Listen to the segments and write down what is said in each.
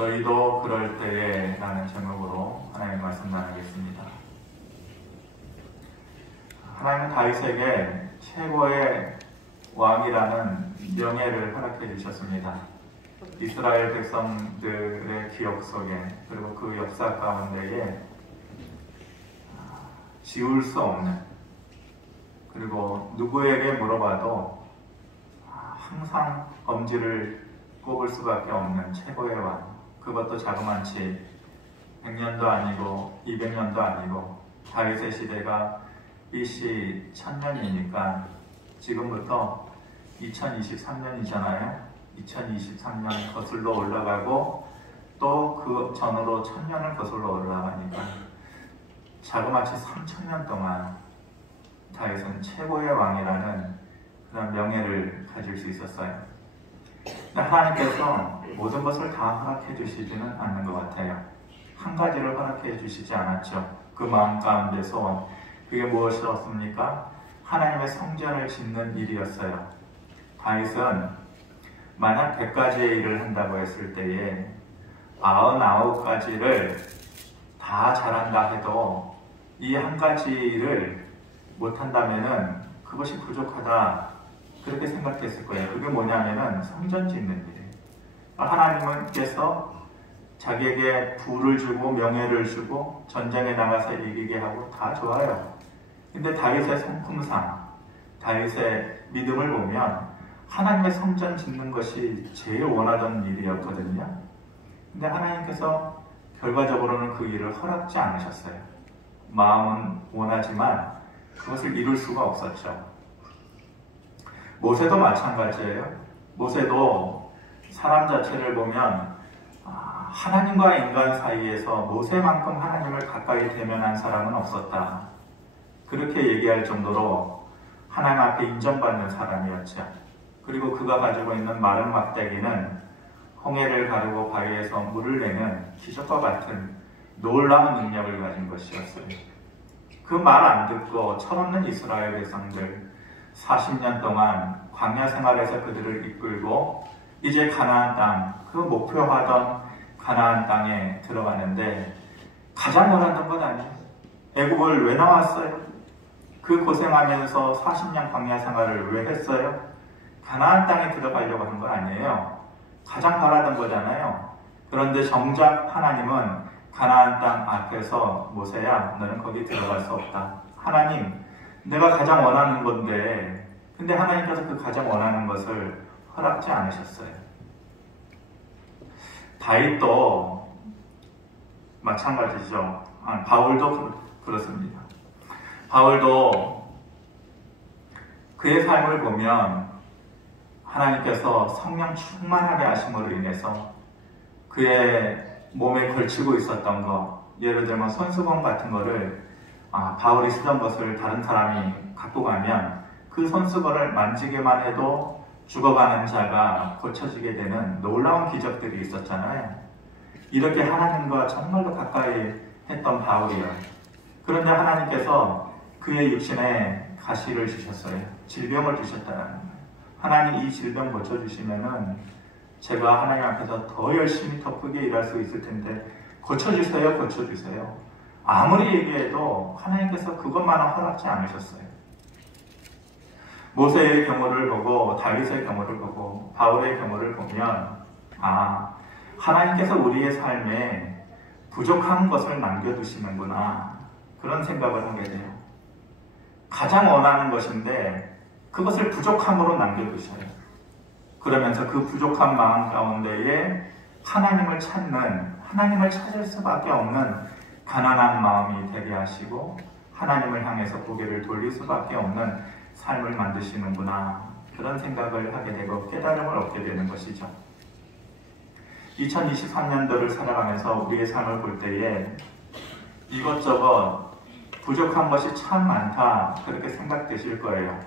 너희도 그럴 때에 라는 제목으로 하나님의 말씀 나누겠습니다. 하나님은 다윗에게 최고의 왕이라는 명예를 허락해 주셨습니다. 이스라엘 백성들의 기억 속에 그리고 그 역사 가운데에 지울 수 없는, 그리고 누구에게 물어봐도 항상 엄지를 꼽을 수밖에 없는 최고의 왕, 그것도 자그만치 100년도 아니고 200년도 아니고 다윗의 시대가 BC 1000년이니까 지금부터 2023년이잖아요. 2023년 거슬러 올라가고 또 그 전으로 1000년을 거슬러 올라가니까 자그마치 3000년 동안 다윗은 최고의 왕이라는 그런 명예를 가질 수 있었어요. 하나님께서 모든 것을 다 허락해 주시지는 않는 것 같아요. 한 가지를 허락해 주시지 않았죠. 그 마음 가운데 소원, 그게 무엇이었습니까? 하나님의 성전을 짓는 일이었어요. 다윗은 만약 100가지의 일을 한다고 했을 때에 99가지를 다 잘한다 해도 이 한 가지를 못한다면은 그것이 부족하다, 그렇게 생각했을 거예요. 그게 뭐냐면은 성전 짓는 일이에요. 하나님께서 자기에게 부를 주고 명예를 주고 전쟁에 나가서 이기게 하고 다 좋아요. 근데 다윗의 성품상, 다윗의 믿음을 보면 하나님의 성전 짓는 것이 제일 원하던 일이었거든요. 근데 하나님께서 결과적으로는 그 일을 허락지 않으셨어요. 마음은 원하지만 그것을 이룰 수가 없었죠. 모세도 마찬가지예요. 모세도 사람 자체를 보면 하나님과 인간 사이에서 모세만큼 하나님을 가까이 대면한 사람은 없었다, 그렇게 얘기할 정도로 하나님 앞에 인정받는 사람이었죠. 그리고 그가 가지고 있는 마른 막대기는 홍해를 가르고 바위에서 물을 내는 기적과 같은 놀라운 능력을 가진 것이었어요. 그 말 안 듣고 철없는 이스라엘 백성들 40년 동안 광야 생활에서 그들을 이끌고 이제 가나안 땅, 그 목표하던 가나안 땅에 들어가는데 가장 원하던 건 아니에요. 애굽을 왜 나왔어요? 그 고생하면서 40년 광야 생활을 왜 했어요? 가나안 땅에 들어가려고 한 건 아니에요. 가장 바라던 거잖아요. 그런데 정작 하나님은 가나안 땅 앞에서 모세야, 너는 거기 들어갈 수 없다. 하나님, 내가 가장 원하는 건데, 근데 하나님께서 그 가장 원하는 것을 허락지 않으셨어요. 다윗도 마찬가지죠. 바울도 그렇습니다. 바울도 그의 삶을 보면 하나님께서 성령 충만하게 하심으로 인해서 그의 몸에 걸치고 있었던 것, 예를 들면 손수건 같은 거를 바울이 쓰던 것을 다른 사람이 갖고 가면 그 손수건을 만지기만 해도 죽어가는 자가 고쳐지게 되는 놀라운 기적들이 있었잖아요. 이렇게 하나님과 정말로 가까이 했던 바울이요. 그런데 하나님께서 그의 육신에 가시를 주셨어요. 질병을 주셨다는 거예요. 하나님, 이 질병 고쳐주시면은 제가 하나님 앞에서 더 열심히 더 크게 일할 수 있을 텐데 고쳐주세요, 고쳐주세요. 아무리 얘기해도 하나님께서 그것만은 허락지 않으셨어요. 모세의 경우를 보고 다윗의 경우를 보고 바울의 경우를 보면 하나님께서 우리의 삶에 부족한 것을 남겨두시는구나, 그런 생각을 하게 돼요. 가장 원하는 것인데 그것을 부족함으로 남겨두셔요. 그러면서 그 부족한 마음 가운데에 하나님을 찾는, 하나님을 찾을 수밖에 없는 가난한 마음이 되게 하시고 하나님을 향해서 고개를 돌릴 수밖에 없는 삶을 만드시는구나, 그런 생각을 하게 되고 깨달음을 얻게 되는 것이죠. 2023년도를 살아가면서 우리의 삶을 볼 때에 이것저것 부족한 것이 참 많다, 그렇게 생각되실 거예요.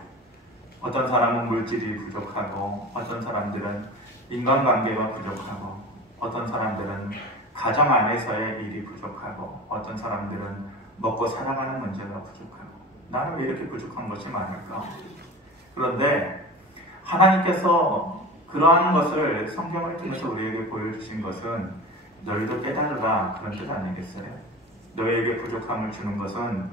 어떤 사람은 물질이 부족하고, 어떤 사람들은 인간관계가 부족하고, 어떤 사람들은 가정 안에서의 일이 부족하고, 어떤 사람들은 먹고 살아가는 문제가 부족하고, 나는 왜 이렇게 부족한 것이 많을까? 그런데 하나님께서 그러한 것을 성경을 통해서 우리에게 보여주신 것은 너희도 깨달으라, 그런 뜻 아니겠어요? 너희에게 부족함을 주는 것은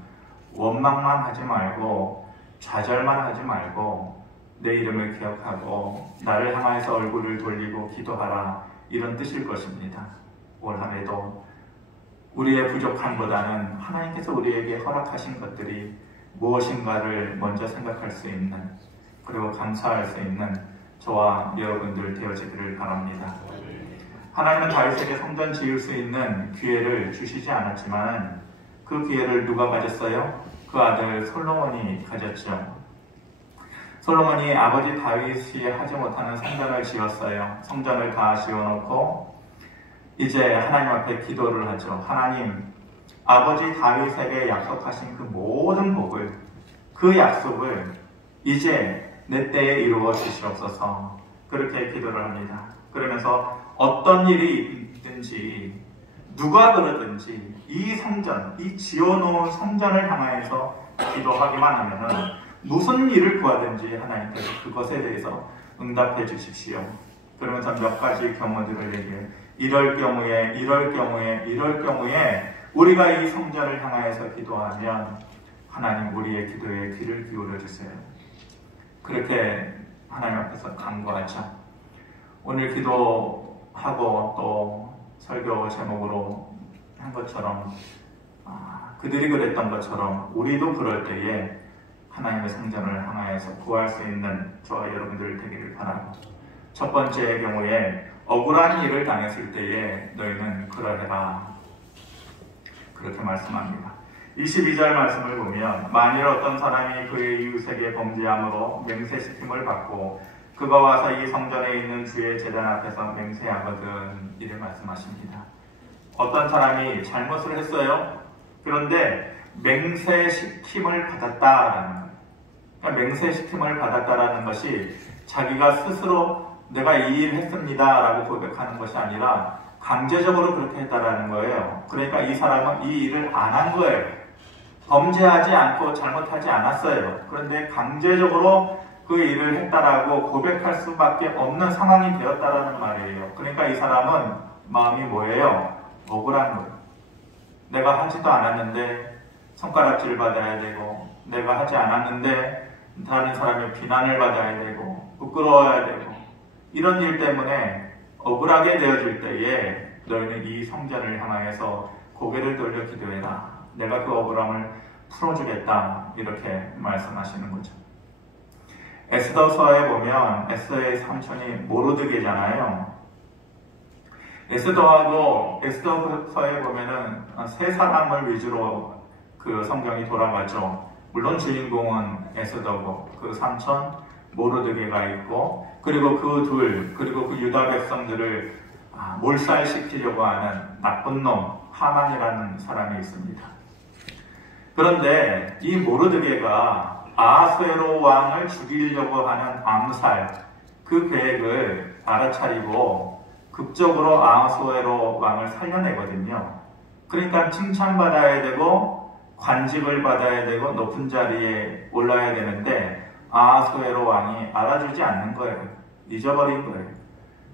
원망만 하지 말고 좌절만 하지 말고 내 이름을 기억하고 나를 향하여서 얼굴을 돌리고 기도하라, 이런 뜻일 것입니다. 올 한 해도 우리의 부족함보다는 하나님께서 우리에게 허락하신 것들이 무엇인가를 먼저 생각할 수 있는, 그리고 감사할 수 있는 저와 여러분들 되어지기를 바랍니다. 하나님은 다윗에게 성전 지을 수 있는 기회를 주시지 않았지만 그 기회를 누가 가졌어요? 그 아들 솔로몬이 가졌죠. 솔로몬이 아버지 다윗이 하지 못하는 성전을 지었어요. 성전을 다 지어놓고 이제 하나님 앞에 기도를 하죠. 하나님, 아버지 다윗에게 약속하신 그 모든 복을, 그 약속을 이제 내 때에 이루어 주시옵소서. 그렇게 기도를 합니다. 그러면서 어떤 일이 있든지 누가 그러든지 이 성전, 이 지어놓은 성전을 향하여서 기도하기만 하면은 무슨 일을 구하든지 하나님께서 그것에 대해서 응답해 주십시오. 그러면서 몇 가지 경우들을 얘기해요. 이럴 경우에 우리가 이 성전을 향하여서 기도하면 하나님 우리의 기도에 귀를 기울여 주세요. 그렇게 하나님 앞에서 간구하죠. 오늘 기도하고 또 설교 제목으로 한 것처럼 그들이 그랬던 것처럼 우리도 그럴 때에 하나님의 성전을 향하여서 구할 수 있는 저와 여러분들 되기를 바라고, 첫 번째의 경우에 억울한 일을 당했을 때에 너희는 그러해라, 그렇게 말씀합니다. 22절 말씀을 보면 만일 어떤 사람이 그의 이웃에게 범죄함으로 맹세시킴을 받고 그가 와서 이 성전에 있는 주의 제단 앞에서 맹세하거든, 이래 말씀하십니다. 어떤 사람이 잘못을 했어요. 그런데 맹세시킴을 받았다라는 거예요. 그러니까 맹세시킴을 받았다라는 것이 자기가 스스로 내가 이 일을 했습니다 라고 고백하는 것이 아니라 강제적으로 그렇게 했다라는 거예요. 그러니까 이 사람은 이 일을 안 한 거예요. 범죄하지 않고 잘못하지 않았어요. 그런데 강제적으로 그 일을 했다라고 고백할 수밖에 없는 상황이 되었다라는 말이에요. 그러니까 이 사람은 마음이 뭐예요? 억울한 거예요. 내가 하지도 않았는데 손가락질 받아야 되고, 내가 하지 않았는데 다른 사람의 비난을 받아야 되고, 부끄러워야 되고, 이런 일 때문에 억울하게 되어질 때에 너희는 이 성전을 향하여서 고개를 돌려 기도해라. 내가 그 억울함을 풀어주겠다. 이렇게 말씀하시는 거죠. 에스더서에 보면 에스더의 삼촌이 모르드게잖아요. 에스더서에 보면은 세 사람을 위주로 그 성경이 돌아가죠. 물론 주인공은 에스더고 그 삼촌 모르드게가 있고, 그리고 그 둘, 그리고 그 유다 백성들을 몰살시키려고 하는 나쁜 놈 하만이라는 사람이 있습니다. 그런데 이 모르드게가 아하수에로 왕을 죽이려고 하는 암살, 그 계획을 알아차리고 극적으로 아하수에로 왕을 살려내거든요. 그러니까 칭찬받아야 되고 관직을 받아야 되고 높은 자리에 올라야 되는데 아하수에로 왕이 알아주지 않는 거예요. 잊어버린 거예요.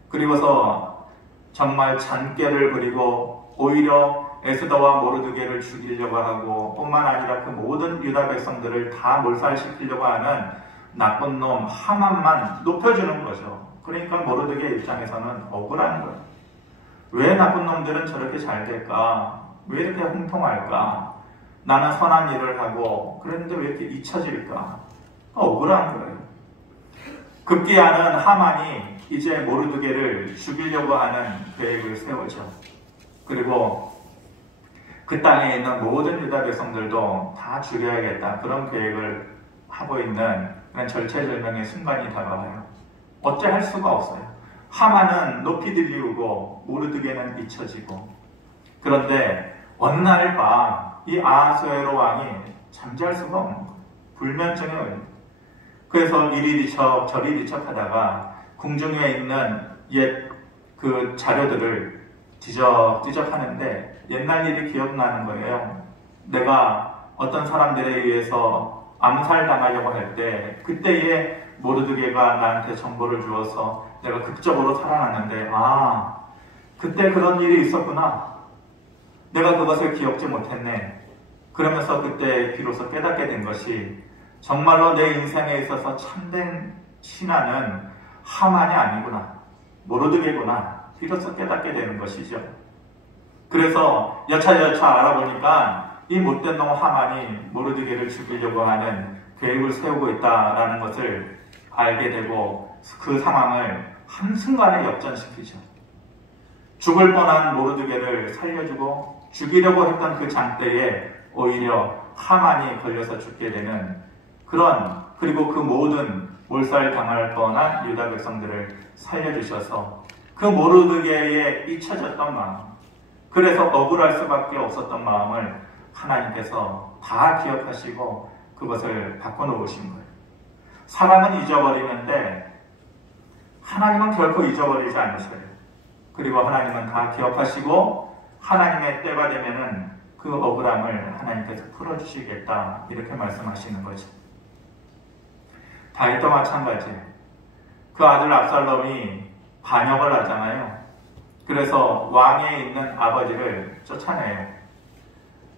그리고서 정말 잔꾀를 부리고 오히려 에스더와 모르드게를 죽이려고 하고, 뿐만 아니라 그 모든 유다 백성들을 다 몰살시키려고 하는 나쁜 놈 하만만 높여주는 거죠. 그러니까 모르드게 입장에서는 억울한 거예요. 왜 나쁜 놈들은 저렇게 잘 될까? 왜 이렇게 형통할까? 나는 선한 일을 하고 그랬는데 왜 이렇게 잊혀질까? 억울한 거예요. 급기야는 하만이 이제 모르드게를 죽이려고 하는 계획을 세우죠. 그리고 그 땅에 있는 모든 유다 백성들도 다 죽여야겠다, 그런 계획을 하고 있는 그런 절체절명의 순간이 다가와요. 어째 할 수가 없어요. 하만은 높이 들리우고 모르드게는 잊혀지고. 그런데 어느 날 밤 이 아하수에로 왕이 잠잘 수가 없는 거예요. 불면증에 걸려요. 그래서 이리 뒤척 저리 뒤척 하다가 궁중에 있는 옛 그 자료들을 뒤적뒤적 하는데 옛날 일이 기억나는 거예요. 내가 어떤 사람들에 의해서 암살당하려고 할 때 그때에 모르드게가 나한테 정보를 주어서 내가 극적으로 살아났는데, 그때 그런 일이 있었구나. 내가 그것을 기억지 못했네. 그러면서 그때 비로소 깨닫게 된 것이 정말로 내 인생에 있어서 참된 신하는 하만이 아니구나. 모르드게구나. 비로소 깨닫게 되는 것이죠. 그래서 여차여차 알아보니까 이 못된 놈 하만이 모르드게를 죽이려고 하는 계획을 세우고 있다라는 것을 알게 되고 그 상황을 한순간에 역전시키죠. 죽을 뻔한 모르드게를 살려주고 죽이려고 했던 그 장대에 오히려 하만이 걸려서 죽게 되는 그리고 그 모든 몰살당할 뻔한 유다 백성들을 살려주셔서 그 모르드게에 잊혀졌던 마음, 그래서 억울할 수밖에 없었던 마음을 하나님께서 다 기억하시고 그것을 바꿔놓으신 거예요. 사람은 잊어버리는데 하나님은 결코 잊어버리지 않으셔요. 그리고 하나님은 다 기억하시고 하나님의 때가 되면은 그 억울함을 하나님께서 풀어주시겠다, 이렇게 말씀하시는 거죠. 다윗도 마찬가지. 그 아들 압살롬이 반역을 하잖아요. 그래서 왕위에 있는 아버지를 쫓아내요.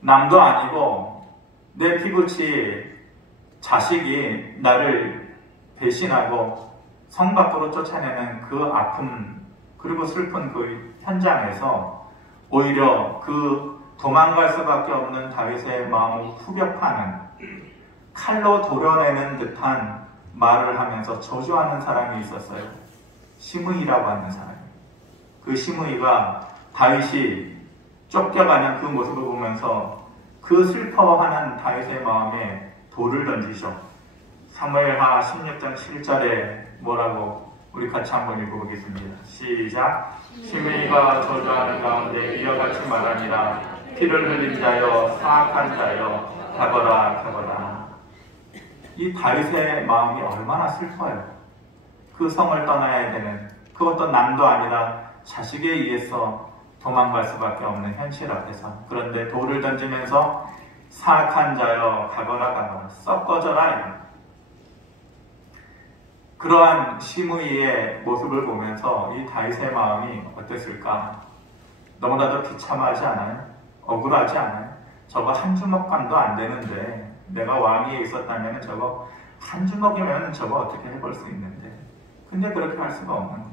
남도 아니고 내 피부치 자식이 나를 배신하고 성 밖으로 쫓아내는 그 아픔 그리고 슬픈 그 현장에서 오히려 그 도망갈 수밖에 없는 다윗의 마음을 후벼파는, 칼로 도려내는 듯한 말을 하면서 저주하는 사람이 있었어요. 시므이라고 하는 사람. 그 시므이가 다윗이 쫓겨가는 그 모습을 보면서 그 슬퍼하는 다윗의 마음에 돌을 던지죠. 사무엘하 16장 7절에 뭐라고 우리 같이 한번 읽어보겠습니다. 시작. 시므이가 저주하는 가운데 이와 같이 말하니라. 피를 흘린 자여, 사악한 자여, 가거라 가거라. 이 다윗의 마음이 얼마나 슬퍼요. 그 성을 떠나야 되는, 그것도 남도 아니라 자식에 의해서 도망갈 수밖에 없는 현실 앞에서, 그런데 돌을 던지면서 사악한 자여, 가거라 가거라, 썩 꺼져라. 그러한 시므이의 모습을 보면서 이 다윗의 마음이 어땠을까? 너무나도 비참하지 않아요? 억울하지 않아요? 저거 한 주먹감도 안 되는데, 내가 왕위에 있었다면 저거 한 주먹이면 저거 어떻게 해볼 수 있는데, 근데 그렇게 할 수가 없는 거예요.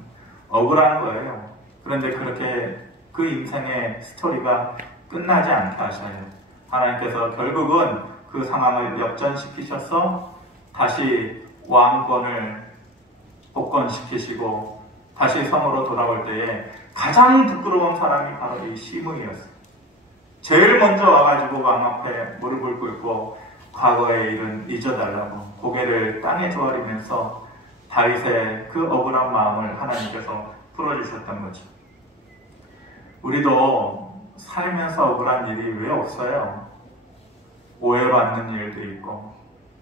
억울한 거예요. 그런데 그렇게 그 인생의 스토리가 끝나지 않게 하셔요. 하나님께서 결국은 그 상황을 역전시키셔서 다시 왕권을 복권시키시고 다시 성으로 돌아올 때에 가장 부끄러운 사람이 바로 이 시므이였어요. 제일 먼저 와가지고 왕 앞에 무릎을 꿇고 과거의 일은 잊어달라고 고개를 땅에 조아리면서 다윗의 그 억울한 마음을 하나님께서 풀어주셨던 거죠. 우리도 살면서 억울한 일이 왜 없어요? 오해받는 일도 있고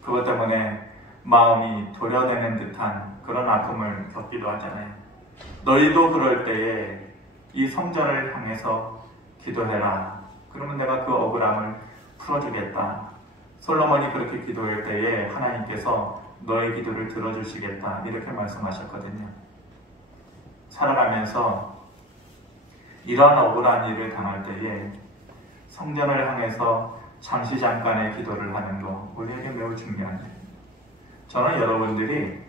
그것 때문에 마음이 도려내는 듯한 그런 아픔을 겪기도 하잖아요. 너희도 그럴 때에 이 성전을 향해서 기도해라. 그러면 내가 그 억울함을 풀어주겠다. 솔로몬이 그렇게 기도할 때에 하나님께서 너의 기도를 들어주시겠다, 이렇게 말씀하셨거든요. 살아가면서 이런 억울한 일을 당할 때에 성전을 향해서 잠시 잠깐의 기도를 하는 거 우리에게 매우 중요한 일입니다. 저는 여러분들이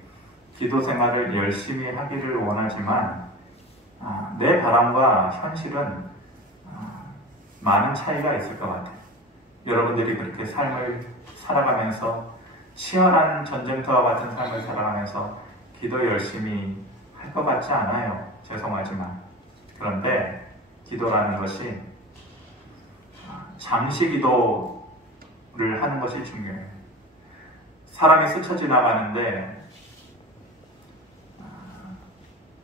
기도 생활을 열심히 하기를 원하지만 내 바람과 현실은 많은 차이가 있을 것 같아요. 여러분들이 그렇게 삶을 살아가면서 치열한 전쟁터와 같은 삶을 살아가면서 기도 열심히 할 것 같지 않아요. 죄송하지만. 그런데 기도라는 것이 잠시 기도를 하는 것이 중요해요. 사람이 스쳐 지나가는데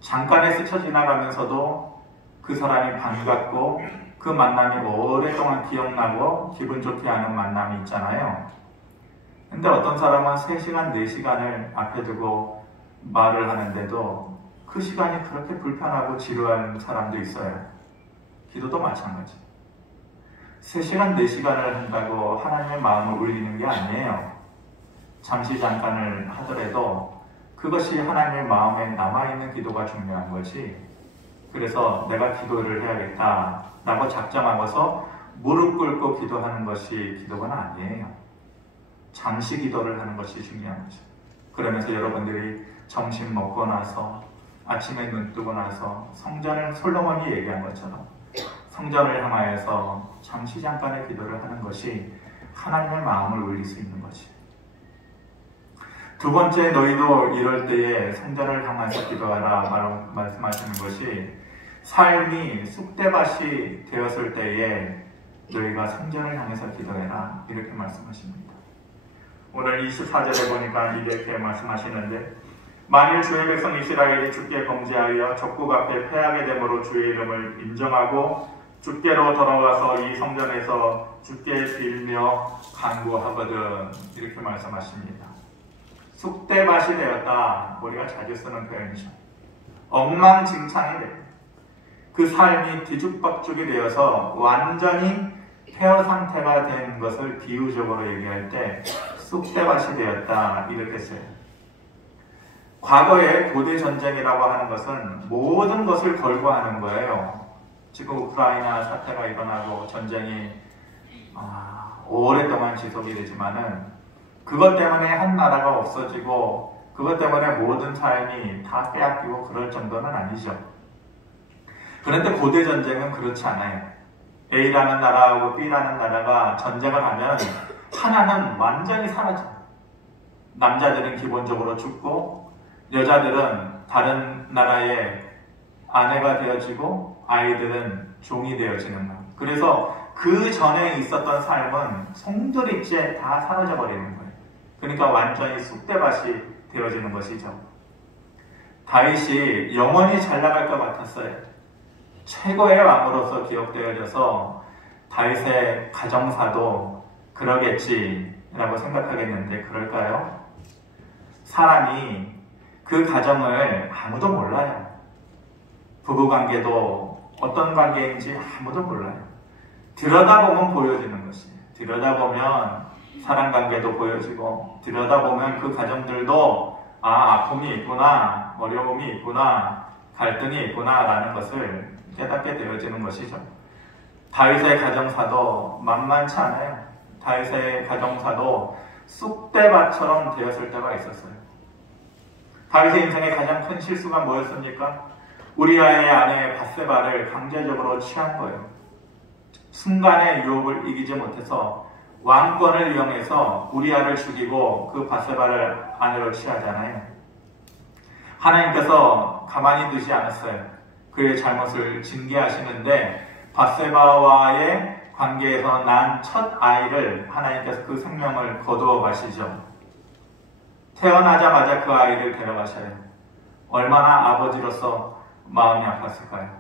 잠깐에 스쳐 지나가면서도 그 사람이 반갑고 그 만남이 오랫동안 기억나고 기분 좋게 하는 만남이 있잖아요. 근데 어떤 사람은 3시간, 4시간을 앞에 두고 말을 하는데도 그 시간이 그렇게 불편하고 지루한 사람도 있어요. 기도도 마찬가지. 3시간, 4시간을 한다고 하나님의 마음을 울리는 게 아니에요. 잠시 잠깐을 하더라도 그것이 하나님의 마음에 남아있는 기도가 중요한 거지, 그래서 내가 기도를 해야겠다 라고 작정하고서 무릎 꿇고 기도하는 것이 기도가 아니에요. 잠시 기도를 하는 것이 중요한 거죠. 그러면서 여러분들이 점심 먹고 나서 아침에 눈 뜨고 나서 성전을 솔로몬이 얘기한 것처럼 성전을 향하여서 잠시 잠깐의 기도를 하는 것이 하나님의 마음을 울릴 수 있는 거지. 두 번째, 너희도 이럴 때에 성전을 향해서 기도하라 말씀하시는 것이 삶이 쑥대밭이 되었을 때에 너희가 성전을 향해서 기도해라 이렇게 말씀하십니다. 오늘 24절에 보니까 이렇게 말씀하시는데 만일 주의 백성 이스라엘이 주께 범죄하여 적국 앞에 패하게 되므로 주의 이름을 인정하고 주께로 돌아와서 이 성전에서 주께 빌며 간구하거든 이렇게 말씀하십니다. 쑥대밭이 되었다. 우리가 자주 쓰는 표현이죠. 엉망진창이 됩니다. 그 삶이 뒤죽박죽이 되어서 완전히 폐허 상태가 된 것을 비유적으로 얘기할 때 쑥대밭이 되었다 이렇게 써요. 과거의 고대 전쟁이라고 하는 것은 모든 것을 걸고 하는 거예요. 지금 우크라이나 사태가 일어나고 전쟁이 오랫동안 지속이 되지만은 그것 때문에 한 나라가 없어지고 그것 때문에 모든 삶이 다 빼앗기고 그럴 정도는 아니죠. 그런데 고대 전쟁은 그렇지 않아요. A라는 나라하고 B라는 나라가 전쟁을 하면 하나는 완전히 사라져요. 남자들은 기본적으로 죽고 여자들은 다른 나라의 아내가 되어지고 아이들은 종이 되어지는 거예요. 그래서 그 전에 있었던 삶은 송두리째 다 사라져 버리는 거예요. 그러니까 완전히 쑥대밭이 되어지는 것이죠. 다윗이 영원히 잘 나갈 것 같았어요. 최고의 왕으로서 기억되어져서 다윗의 가정사도 그러겠지라고 생각하겠는데 그럴까요? 사람이 그 가정을 아무도 몰라요. 부부관계도 어떤 관계인지 아무도 몰라요. 들여다보면 보여지는 것이에요. 들여다보면 사랑관계도 보여지고 들여다보면 그 가정들도 아픔이 있구나, 어려움이 있구나, 갈등이 있구나 라는 것을 깨닫게 되어지는 것이죠. 다윗의 가정사도 만만치 않아요. 다윗의 가정사도 쑥대밭처럼 되었을 때가 있었어요. 다윗의 인생의 가장 큰 실수가 뭐였습니까? 우리아의 아내 밧세바를 강제적으로 취한 거예요. 순간의 유혹을 이기지 못해서 왕권을 이용해서 우리아를 죽이고 그 밧세바를 아내로 취하잖아요. 하나님께서 가만히 두지 않았어요. 그의 잘못을 징계하시는데 밧세바와의 관계에서 난 첫 아이를 하나님께서 그 생명을 거두어 가시죠. 태어나자마자 그 아이를 데려가셔요. 얼마나 아버지로서 마음이 아팠을까요?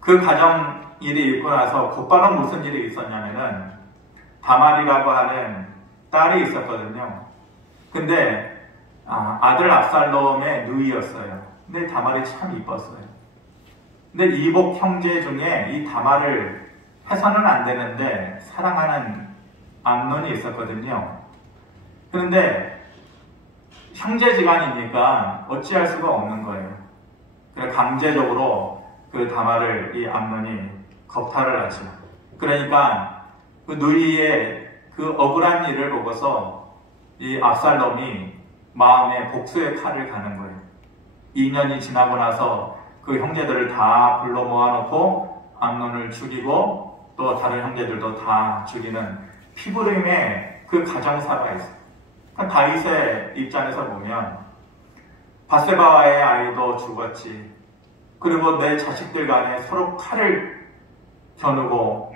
그 가정 일이 있고 나서 곧바로 무슨 일이 있었냐면은 다말이라고 하는 딸이 있었거든요. 근데 아들 압살롬의 누이였어요. 근데 다말이 참 이뻤어요. 근데 이복 형제 중에 이 다말을 해서는 안 되는데 사랑하는 암논이 있었거든요. 그런데 형제지간이니까 어찌할 수가 없는 거예요. 그래서 강제적으로 그 다말을 이 암논이 겁탈을 하죠. 그러니까 그 누이의 그 억울한 일을 보고서 이 압살롬이 마음에 복수의 칼을 가는 거예요. 2년이 지나고 나서 그 형제들을 다 불러 모아놓고 암논을 죽이고 또 다른 형제들도 다 죽이는 피부림의 그 가정사가 있어요. 다윗의 입장에서 보면 밧세바와의 아이도 죽었지. 그리고 내 자식들 간에 서로 칼을 겨누고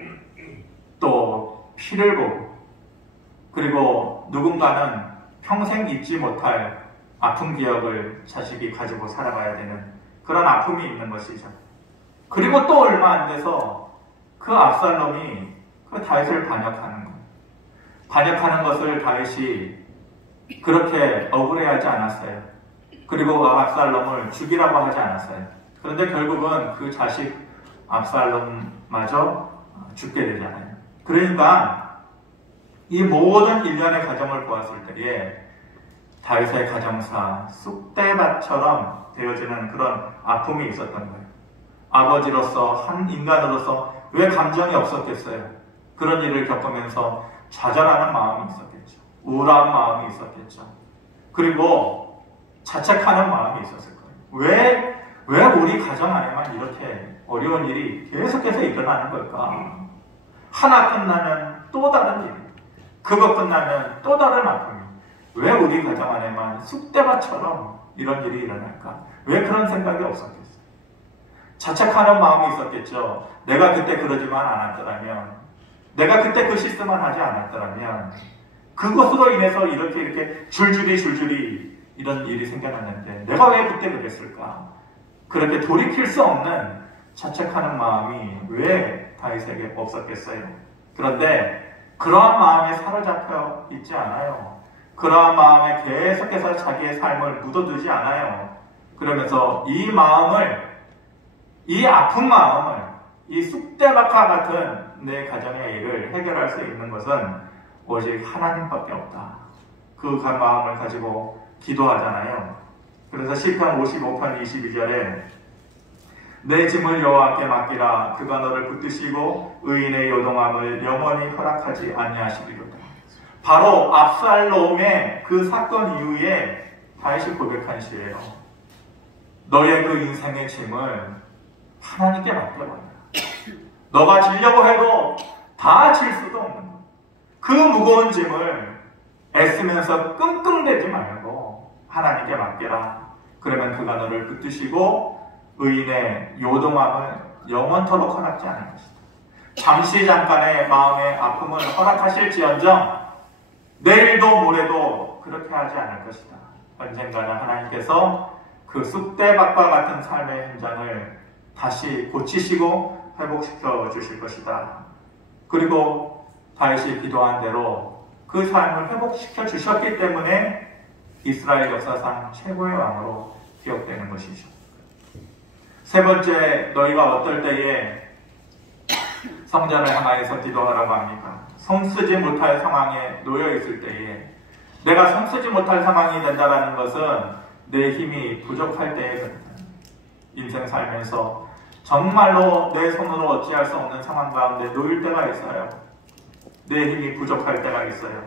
또 피를 보고 그리고 누군가는 평생 잊지 못할 아픈 기억을 자식이 가지고 살아가야 되는 그런 아픔이 있는 것이죠. 그리고 또 얼마 안 돼서 그 압살롬이 그 다윗을 반역하는 거예요. 반역하는 것을 다윗이 그렇게 억울해하지 않았어요. 그리고 압살롬을 죽이라고 하지 않았어요. 그런데 결국은 그 자식 압살롬마저 죽게 되잖아요. 그러니까 이 모든 일련의 과정을 보았을 때에 다윗의 가정사 쑥대밭처럼 되어지는 그런 아픔이 있었던 거예요. 아버지로서, 한 인간으로서 왜 감정이 없었겠어요? 그런 일을 겪으면서 좌절하는 마음이 있었겠죠. 우울한 마음이 있었겠죠. 그리고 자책하는 마음이 있었을 거예요. 왜 우리 가정 안에만 이렇게 어려운 일이 계속해서 일어나는 걸까? 하나 끝나면 또 다른 일, 그거 끝나면 또 다른 아픔이. 왜 우리 가정 안에만 쑥대밭처럼 이런 일이 일어날까? 왜 그런 생각이 없었겠어요? 자책하는 마음이 있었겠죠. 내가 그때 그러지만 않았더라면, 내가 그때 그 실수만 하지 않았더라면, 그것으로 인해서 이렇게 줄줄이 이런 일이 생겨났는데 내가 왜 그때 그랬을까? 그렇게 돌이킬 수 없는 자책하는 마음이 왜 다윗에게 없었겠어요? 그런데 그러한 마음에 사로잡혀 있지 않아요. 그러한 마음에 계속해서 자기의 삶을 묻어두지 않아요. 그러면서 이 마음을, 이 아픈 마음을, 이 쑥대밭과 같은 내 가정의 일을 해결할 수 있는 것은 오직 하나님밖에 없다. 그 마음을 가지고 기도하잖아요. 그래서 시편 55편 22절에 내 짐을 여호와께 맡기라. 그가 너를 붙드시고 의인의 요동함을 영원히 허락하지 아니하시리로다. 바로 압살롬의 그 사건 이후에 다윗이 고백한 시예요. 너의 그 인생의 짐을 하나님께 맡겨봐라. 너가 지려고 해도 다 질 수도 없는 것. 그 무거운 짐을 애쓰면서 끙끙대지 말고 하나님께 맡겨라. 그러면 그가 너를 붙드시고 의인의 요동함을 영원토록 허락지 않을 것이다. 잠시 잠깐의 마음의 아픔을 허락하실지언정 내일도 모레도 그렇게 하지 않을 것이다. 언젠가는 하나님께서 그 쑥대밭과 같은 삶의 현장을 다시 고치시고 회복시켜 주실 것이다. 그리고 다윗이 기도한 대로 그 삶을 회복시켜 주셨기 때문에 이스라엘 역사상 최고의 왕으로 기억되는 것이죠. 세 번째, 너희가 어떨 때에 성전을 향하여서 기도하라고 합니까? 손쓰지 못할 상황에 놓여 있을 때에, 내가 손쓰지 못할 상황이 된다는 것은 내 힘이 부족할 때에 인생 살면서 정말로 내 손으로 어찌할 수 없는 상황 가운데 놓일 때가 있어요. 내 힘이 부족할 때가 있어요.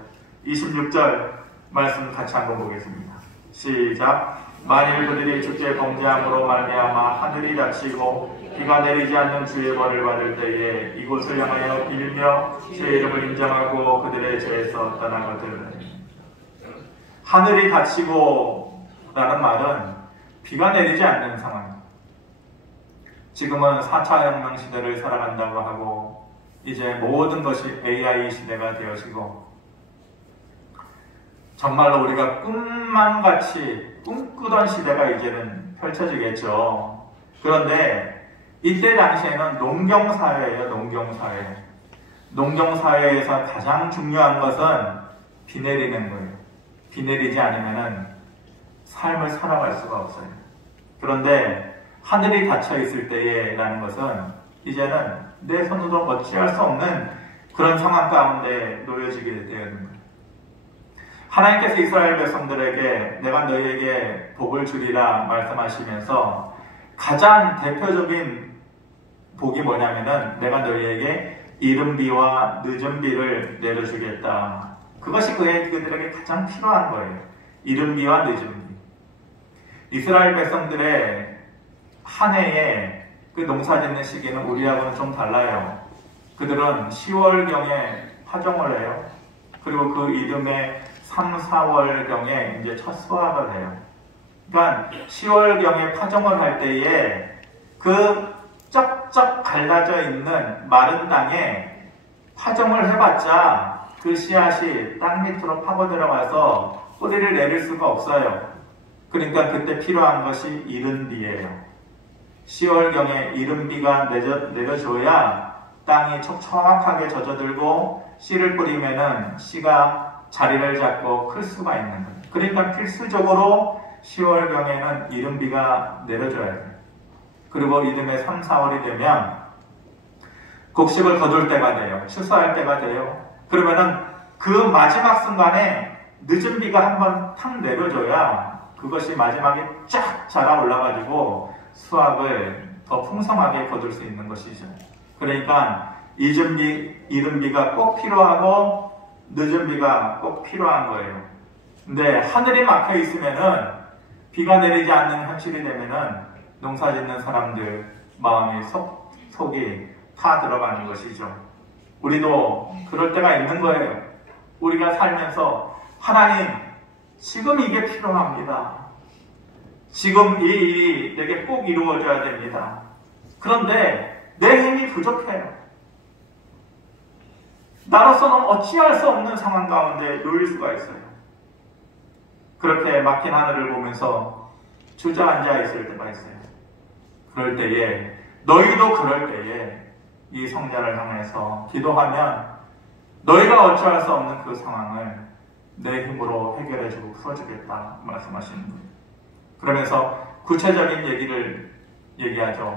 26절 말씀 같이 한번 보겠습니다. 시작. 만일 그들이 주께 범죄함으로 말미암아 하늘이 닫히고 비가 내리지 않는 주의 벌을 받을 때에 이곳을 향하여 빌며 주의 이름을 인정하고 그들의 죄에서 떠나거든. 하늘이 닫히고 라는 말은 비가 내리지 않는 상황. 지금은 4차 혁명 시대를 살아간다고 하고 이제 모든 것이 AI 시대가 되어지고 정말로 우리가 꿈만같이 꿈꾸던 시대가 이제는 펼쳐지겠죠. 그런데 이때 당시에는 농경사회예요. 농경사회. 농경사회에서 가장 중요한 것은 비 내리는 거예요. 비 내리지 않으면 삶을 살아갈 수가 없어요. 그런데 하늘이 닫혀 있을 때라는 것은 이제는 내 손으로 어찌할 수 없는 그런 상황 가운데 놓여지게 되는 거예요. 하나님께서 이스라엘 백성들에게 내가 너희에게 복을 주리라 말씀하시면서 가장 대표적인 복이 뭐냐면은 내가 너희에게 이른 비와 늦은 비를 내려주겠다. 그것이 그들에게 가장 필요한 거예요. 이른 비와 늦은 비. 이스라엘 백성들의 한 해에 그 농사 짓는 시기는 우리하고는 좀 달라요. 그들은 10월경에 파종을 해요. 그리고 그 이듬해 3, 4월경에 이제 첫 수확을 해요. 그러니까 10월경에 파종을 할 때에 그 쩍쩍 갈라져 있는 마른 땅에 파종을 해봤자 그 씨앗이 땅 밑으로 파고 들어가서 뿌리를 내릴 수가 없어요. 그러니까 그때 필요한 것이 이른 비예요. 10월경에 이른 비가 내려줘야 땅이 촉촉하게 젖어들고 씨를 뿌리면은 씨가 자리를 잡고 클 수가 있는 거예요. 그러니까 필수적으로 10월경에는 이른 비가 내려줘야 돼요. 그리고 이듬해 3, 4월이 되면 곡식을 거둘 때가 돼요. 추수할 때가 돼요. 그러면은 그 마지막 순간에 늦은 비가 한번 탁 내려줘야 그것이 마지막에 쫙 자라 올라가지고 수확을 더 풍성하게 거둘 수 있는 것이죠. 그러니까 이른 비가 꼭 필요하고 늦은 비가 꼭 필요한 거예요. 근데 하늘이 막혀 있으면은 비가 내리지 않는 현실이 되면은 농사 짓는 사람들 마음이 속이 타 들어가는 것이죠. 우리도 그럴 때가 있는 거예요. 우리가 살면서 하나님, 지금 이게 필요합니다. 지금 이 일이 내게 꼭 이루어져야 됩니다. 그런데 내 힘이 부족해요. 나로서는 어찌할 수 없는 상황 가운데 놓일 수가 있어요. 그렇게 막힌 하늘을 보면서 주저앉아 있을 때가 있어요. 그럴 때에, 너희도 그럴 때에 이 성자를 향해서 기도하면 너희가 어찌할 수 없는 그 상황을 내 힘으로 해결해주고 풀어주겠다 말씀하시는 거예요. 그러면서 구체적인 얘기를 얘기하죠.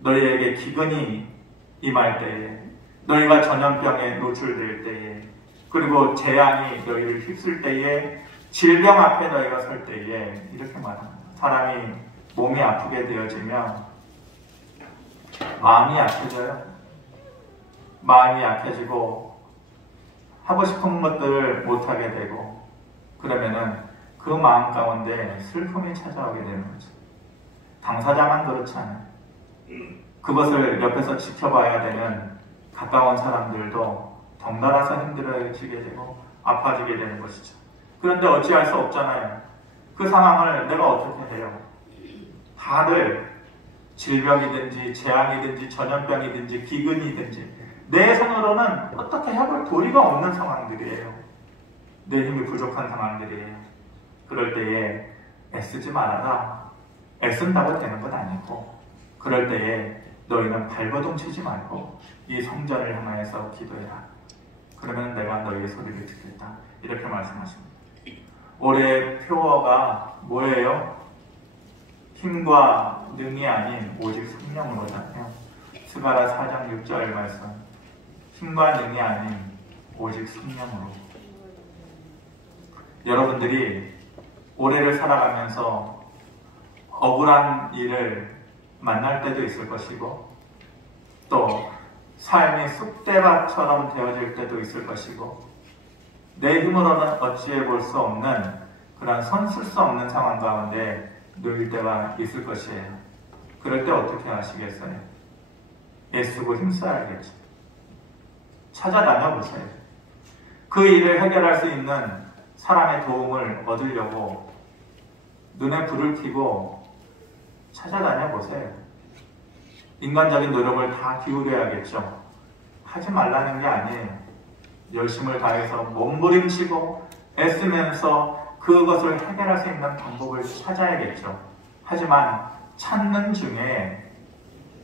너희에게 기근이 임할 때에, 너희가 전염병에 노출될 때에, 그리고 재앙이 너희를 휩쓸 때에, 질병 앞에 너희가 설 때에 이렇게 말합니다. 사람이 몸이 아프게 되어지면 마음이 약해져요. 마음이 약해지고 하고 싶은 것들을 못하게 되고, 그러면은 그 마음 가운데 슬픔이 찾아오게 되는 거죠. 당사자만 그렇지 않아요. 그것을 옆에서 지켜봐야 되는 가까운 사람들도 덩달아서 힘들어지게 되고 아파지게 되는 것이죠. 그런데 어찌할 수 없잖아요. 그 상황을 내가 어떻게 해요? 다들 질병이든지 재앙이든지 전염병이든지 기근이든지 내 손으로는 어떻게 해볼 도리가 없는 상황들이에요. 내 힘이 부족한 상황들이에요. 그럴 때에 애쓰지 말아라. 애쓴다고 되는 건 아니고, 그럴 때에 너희는 발버둥 치지 말고 이 성전을 향하여서 기도해라. 그러면 내가 너희의 소리를 듣겠다. 이렇게 말씀하십니다. 올해 표어가 뭐예요? 힘과 능이 아닌 오직 성령으로잖아요. 스가랴 4장 6절 말씀. 힘과 능이 아닌 오직 성령으로. 여러분들이 올해를 살아가면서 억울한 일을 만날 때도 있을 것이고, 또 삶이 쑥대밭처럼 되어질 때도 있을 것이고, 내 힘으로는 어찌해 볼 수 없는 그런 손쓸 수 없는 상황 가운데 놓일 때가 있을 것이에요. 그럴 때 어떻게 하시겠어요? 애쓰고 힘써야겠죠. 찾아다녀보세요. 그 일을 해결할 수 있는 사람의 도움을 얻으려고 눈에 불을 켜고 찾아다녀보세요. 인간적인 노력을 다 기울여야겠죠. 하지 말라는 게 아니에요. 열심을 다해서 몸부림치고 애쓰면서 그것을 해결할 수 있는 방법을 찾아야겠죠. 하지만 찾는 중에,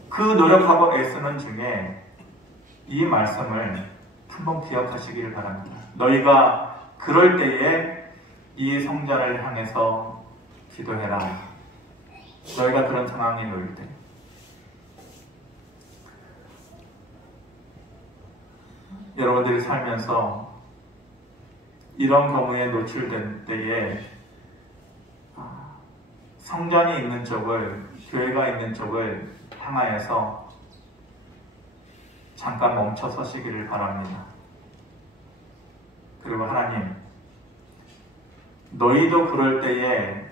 그 노력하고 애쓰는 중에 이 말씀을 한번 기억하시기를 바랍니다. 너희가 그럴 때에 이 성전을 향해서 기도해라. 너희가 그런 상황이 놓일 때. 여러분들이 살면서 이런 경우에 노출된 때에 성전이 있는 쪽을, 교회가 있는 쪽을 향하여서 잠깐 멈춰 서시기를 바랍니다. 그리고 하나님, 너희도 그럴 때에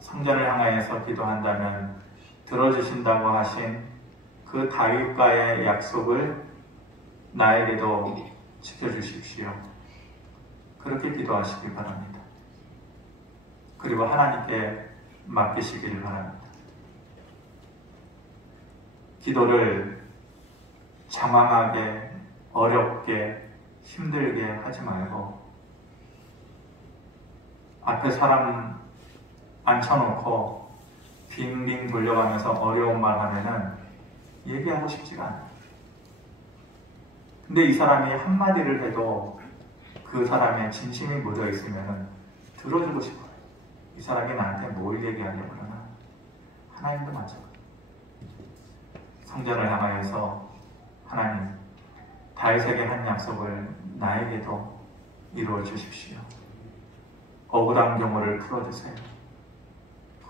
성전을 향하여서 기도한다면 들어주신다고 하신 그 다윗과의 약속을 나에게도 지켜주십시오. 그렇게 기도하시길 바랍니다. 그리고 하나님께 맡기시기를 바랍니다. 기도를 장황하게, 어렵게, 힘들게 하지 말고 앞에 사람 앉혀놓고 빙빙 돌려가면서 어려운 말 하면은 얘기하고 싶지가 않아요. 근데 이 사람이 한마디를 해도 그 사람의 진심이 묻어 있으면 들어주고 싶어요. 이 사람이 나한테 뭘 얘기하려고 그러나. 하나님도 마찬가지. 성전을 향하여서 하나님, 다윗에게 한 약속을 나에게도 이루어 주십시오. 억울한 경우를 풀어주세요.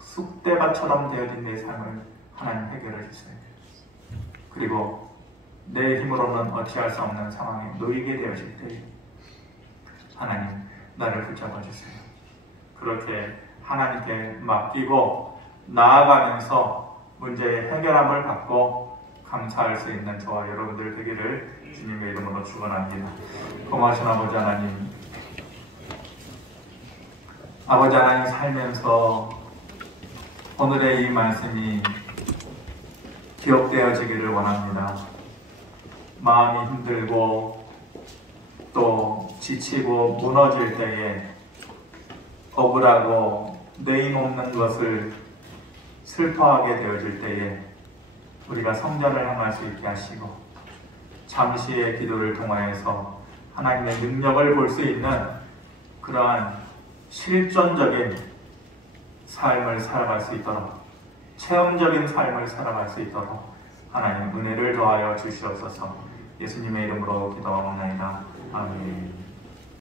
쑥대밭처럼 되어진 내 삶을 하나님 해결해 주세요. 그리고 내 힘으로는 어찌할 수 없는 상황에 놓이게 되어질 때 하나님 나를 붙잡아 주세요. 그렇게 하나님께 맡기고 나아가면서 문제의 해결함을 받고 감사할 수 있는 저와 여러분들 되기를 주님의 이름으로 축원합니다. 고마우신 아버지 하나님, 아버지 하나님 살면서 오늘의 이 말씀이 기억되어지기를 원합니다. 마음이 힘들고 또 지치고 무너질 때에 억울하고 뇌임 없는 것을 슬퍼하게 되어질 때에 우리가 성전을 향할 수 있게 하시고 잠시의 기도를 통하여서 하나님의 능력을 볼 수 있는 그러한 실존적인 삶을 살아갈 수 있도록, 체험적인 삶을 살아갈 수 있도록 하나님 은혜를 더하여 주시옵소서. 예수님의 이름으로 기도하옵나이다.